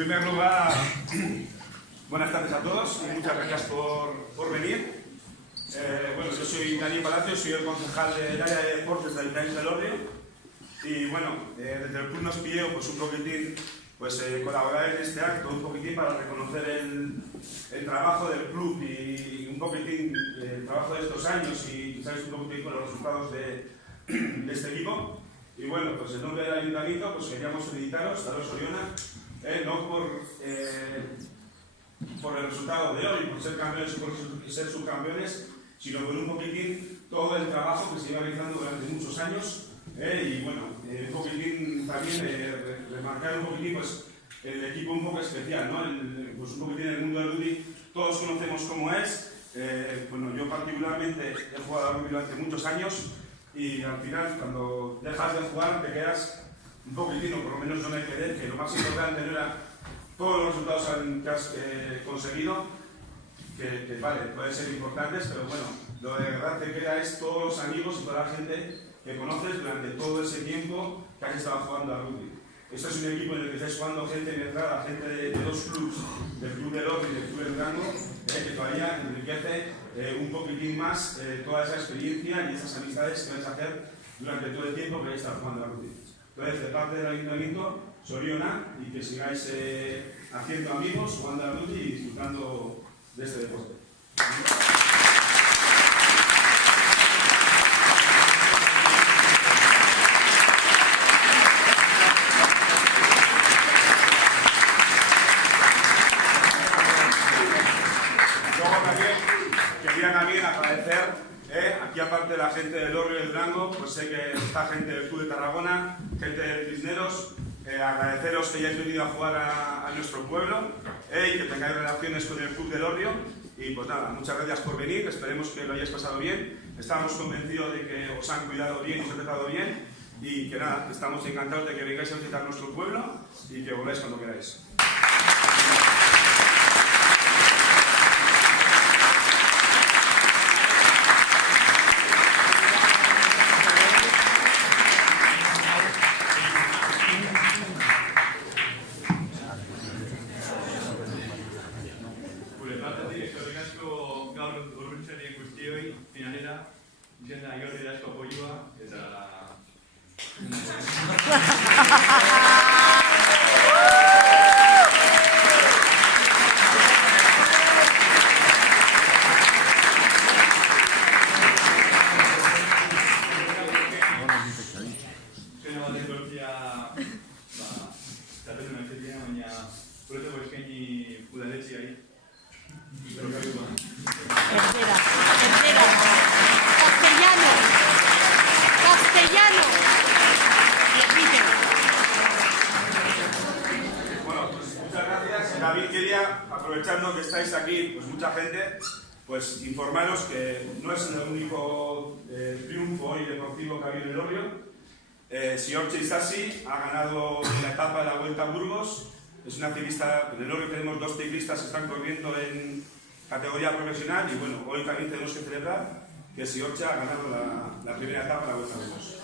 primer lugar, buenas tardes a todos y muchas gracias por venir. Bueno, yo soy Daniel Palacio, soy el concejal del área de deportes del Ayuntamiento de Elorrio y bueno, desde el club nos pidió pues, un poquitín colaborar en este acto, un poquitín para reconocer el trabajo del club y un poquitín el trabajo de estos años y quizás un poquitín con los resultados de este equipo. Y bueno, pues en nombre del Ayuntamiento pues queríamos felicitaros, daros Oriona, no por el resultado de hoy, por ser campeones y por ser subcampeones, sino por un poquitín todo el trabajo que se iba realizando durante muchos años y bueno, un poquitín también remarcar un poquitín pues, el equipo un poco especial, ¿no? Pues un poquitín el mundo del rugby, todos conocemos cómo es, bueno, yo particularmente he jugado al rugby durante muchos años y al final cuando dejas de jugar te quedas un poquitín, o por lo menos yo me quedé, que lo más importante no era todos los resultados que has conseguido, que vale, pueden ser importantes, pero bueno, lo de verdad te queda es todos los amigos y toda la gente que conoces durante todo ese tiempo que has estado jugando al rugby. Esto es un equipo en el que estáis jugando gente de entrada, gente de dos clubs, del Club del Elorrio y del Club del Durango, que todavía enriquece un poquitín más toda esa experiencia y esas amistades que vais a hacer durante todo el tiempo que vais a estar jugando al rugby. Entonces, de parte del Ayuntamiento, Soriona, y que sigáis haciendo amigos, jugando al rugby y disfrutando de este deporte. Quería también agradecer, aquí aparte de la gente del Elorrio y del Durango, pues sé que está gente del Club de Tarragona, gente de Cisneros, agradeceros que hayáis venido a jugar a nuestro pueblo y que tengáis relaciones con el Club del Elorrio y pues nada, muchas gracias por venir, esperemos que lo hayáis pasado bien, estamos convencidos de que os han cuidado bien y os han tratado bien y que nada, estamos encantados de que vengáis a visitar nuestro pueblo y que volváis cuando queráis. Aprovechando que estáis aquí, pues mucha gente, pues informaros que no es el único triunfo hoy deportivo que ha habido en Elorrio. Siortxe Isasi ha ganado la etapa de la Vuelta a Burgos. Es una ciclista, en Elorrio tenemos dos ciclistas que están corriendo en categoría profesional y bueno, hoy también tenemos que celebrar que Siortxe ha ganado la primera etapa de la Vuelta a Burgos.